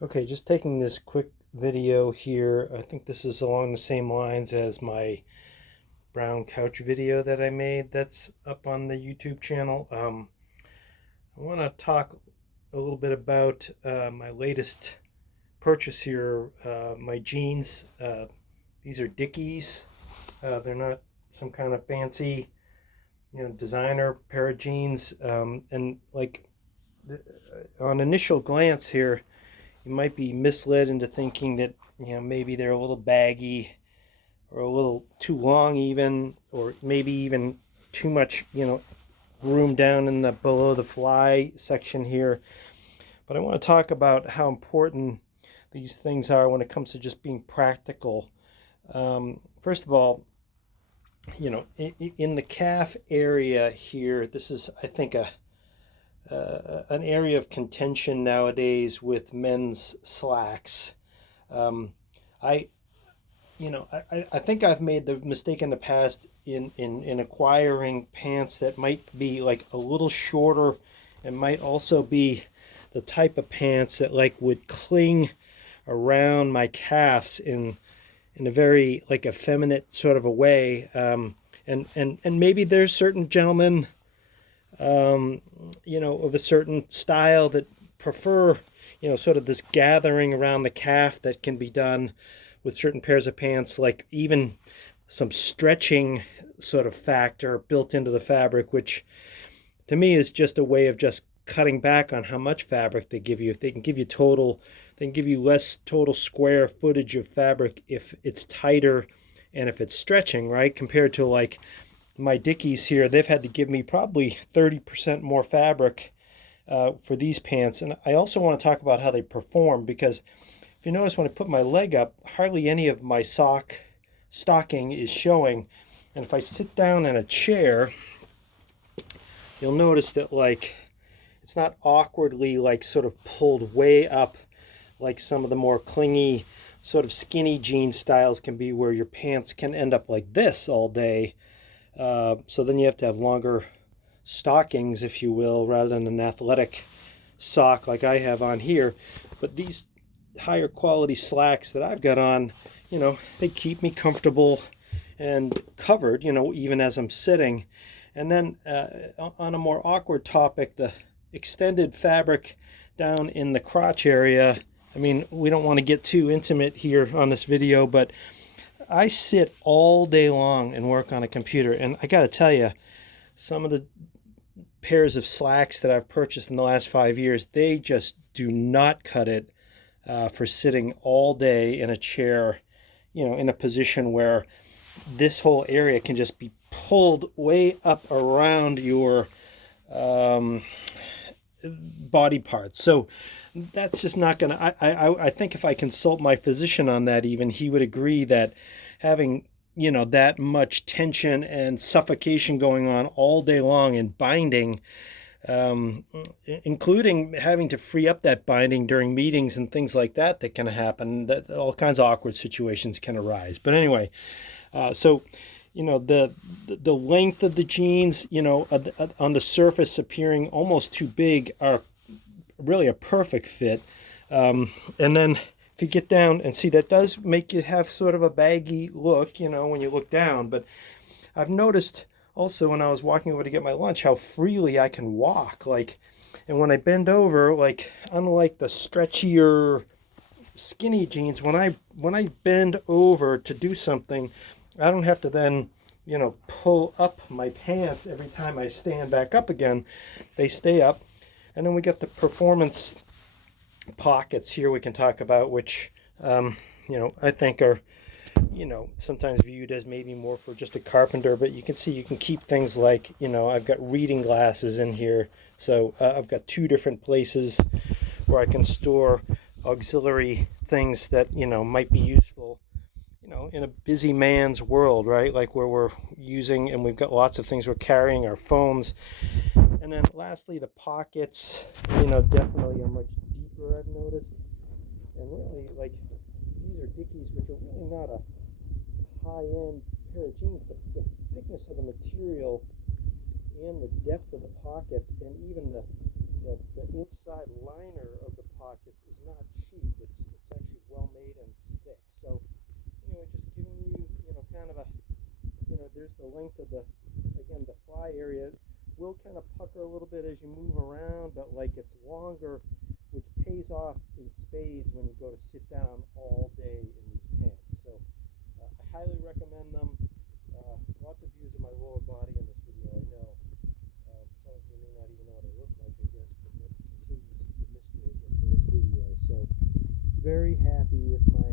Okay, just taking this quick video here. I think this is along the same lines as my brown couch video that I made that's up on the YouTube channel. I want to talk a little bit about my latest purchase here, my jeans. These are Dickies. They're not some kind of fancy, designer pair of jeans. And like on initial glance here, you might be misled into thinking that maybe they're a little baggy or a little too long even, or maybe even too much room down in the below the fly section here. But I want to talk about how important these things are when it comes to just being practical. First of all, in the calf area here, this is, I think, an area of contention nowadays with men's slacks. Um, I, I think I've made the mistake in the past in acquiring pants that might be like a little shorter and might also be the type of pants that like would cling around my calves in a very like effeminate sort of a way. And maybe there's certain gentlemen of a certain style that prefer, sort of this gathering around the calf that can be done with certain pairs of pants, like even some stretching sort of factor built into the fabric, which to me is just a way of just cutting back on how much fabric they give you. If they can give you total, they can give you less total square footage of fabric if it's tighter and if it's stretching, right? Compared to like my Dickies here, they've had to give me probably 30% more fabric for these pants. And I also want to talk about how they perform, because if you notice when I put my leg up, hardly any of my stocking is showing. And if I sit down in a chair, you'll notice that like it's not awkwardly like sort of pulled way up like some of the more clingy sort of skinny jean styles can be, where your pants can end up like this all day. So then you have to have longer stockings, if you will, rather than an athletic sock like I have on here. But these higher quality slacks that I've got on, they keep me comfortable and covered, even as I'm sitting. And then on a more awkward topic, the extended fabric down in the crotch area. I mean, we don't want to get too intimate here on this video, but I sit all day long and work on a computer, and I got to tell you, some of the pairs of slacks that I've purchased in the last 5 years, they just do not cut it for sitting all day in a chair, in a position where this whole area can just be pulled way up around your body parts. So that's just not going to, I think if I consult my physician on that, even he would agree that having, that much tension and suffocation going on all day long and binding, including having to free up that binding during meetings and things like that can happen, that all kinds of awkward situations can arise. But anyway, so the length of the jeans, on the surface appearing almost too big, are really a perfect fit. And then if you get down and see, that does make you have sort of a baggy look, when you look down. But I've noticed also when I was walking over to get my lunch how freely I can walk. Like, and when I bend over, like unlike the stretchier skinny jeans, when I bend over to do something, I don't have to then pull up my pants every time I stand back up again. They stay up. And then we got the performance pockets here we can talk about, which I think are sometimes viewed as maybe more for just a carpenter, but you can see you can keep things like, I've got reading glasses in here. So I've got two different places where I can store auxiliary things that might be useful in a busy man's world, right? Like where we're using, and we've got lots of things, we're carrying our phones. And then lastly, the pockets, definitely are much deeper, I've noticed. And really, like, these are Dickies, which are really not a high-end pair of jeans. The thickness of the material and the depth of the pockets and even the the inside liner of the pockets is not cheap. It's actually well made and it's thick. So anyway, just giving you, kind of a, there's the length of the, again, the fly area will kind of pucker a little bit as you move around, but like it's longer, which pays off in spades when you go to sit down all day in these pants. So I highly recommend them. Lots of views of my lower body in this video, I know. Some of you may not even know what I look like, I guess, but that continues the mystery, I guess, in this video. So very happy with my